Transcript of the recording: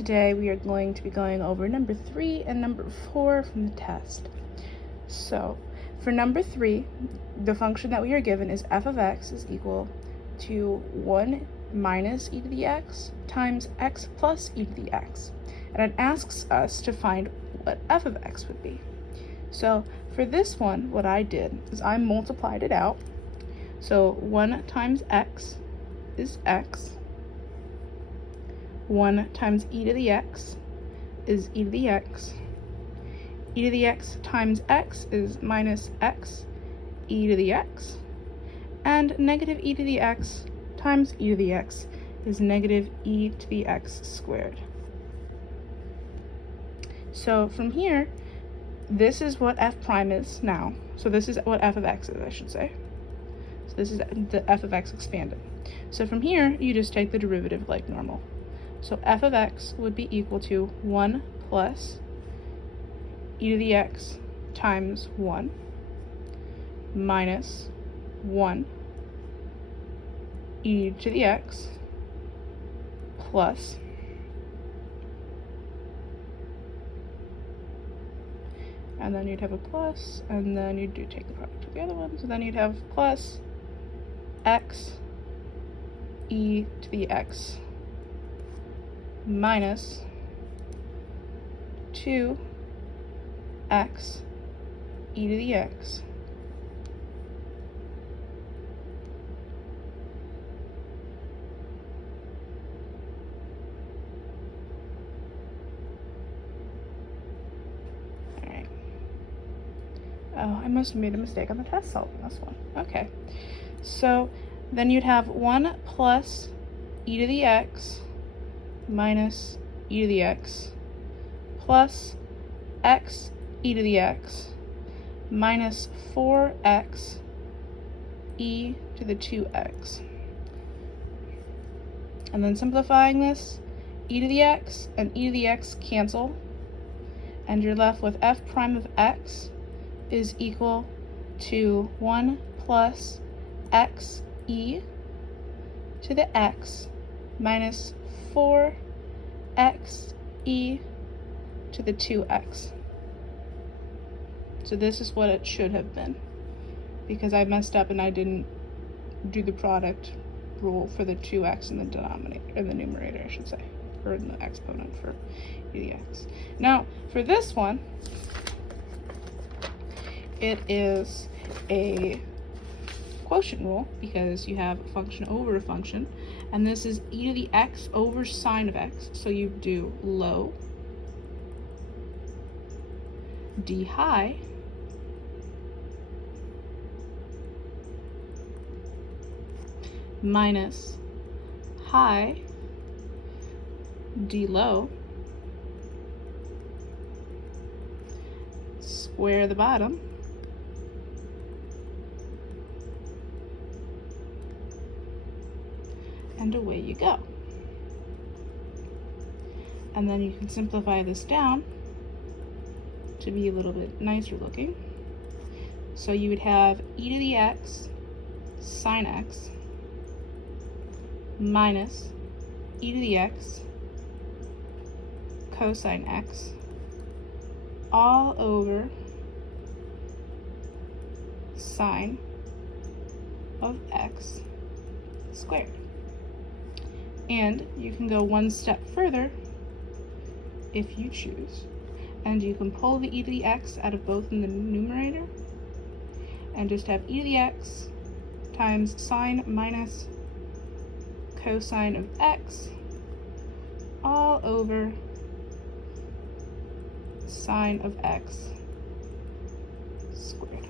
today we are going to be going over number 3 and number 4 from the test. So for number 3, the function that we are given is f of x is equal to 1 minus e to the x times x plus e to the x. And it asks us to find what f of x would be. So for this one, what I did is I multiplied it out. So 1 times x is x. 1 times e to the x is e to the x. E to the x times x is minus x e to the x. And negative e to the x times e to the x is negative e to the x squared. So from here, this is what f prime is now. So this is what f of x is, I should say. So this is the f of x expanded. So from here, you just take the derivative like normal. So f of x would be equal to 1 plus e to the x times 1 minus 1 e to the x plus and then you'd have a plus, and then you'd take the product of the other one, so then you'd have plus x e to the x minus 2x e to the x Oh, I must have made a mistake on the test solving this one. Okay, so then you'd have 1 plus e to the x minus e to the x plus x e to the x minus 4x e to the 2x. And then simplifying this, e to the x and e to the x cancel, and you're left with f prime of x is equal to 1 plus x e to the x minus 4x e to the 2x. So this is what it should have been, because I messed up and I didn't do the product rule for the 2x in the denominator, in the numerator, I should say, or in the exponent for e to the x. Now for this one, it is a quotient rule because you have a function over a function, and this is e to the x over sine of x. So you do low d high minus high d low square the bottom and away you go. And then you can simplify this down to be a little bit nicer looking. So you would have e to the x sine x minus e to the x cosine x all over sine of x squared. And you can go one step further if you choose, and you can pull the e to the x out of both in the numerator and just have e to the x times sine minus cosine of x all over sine of x squared.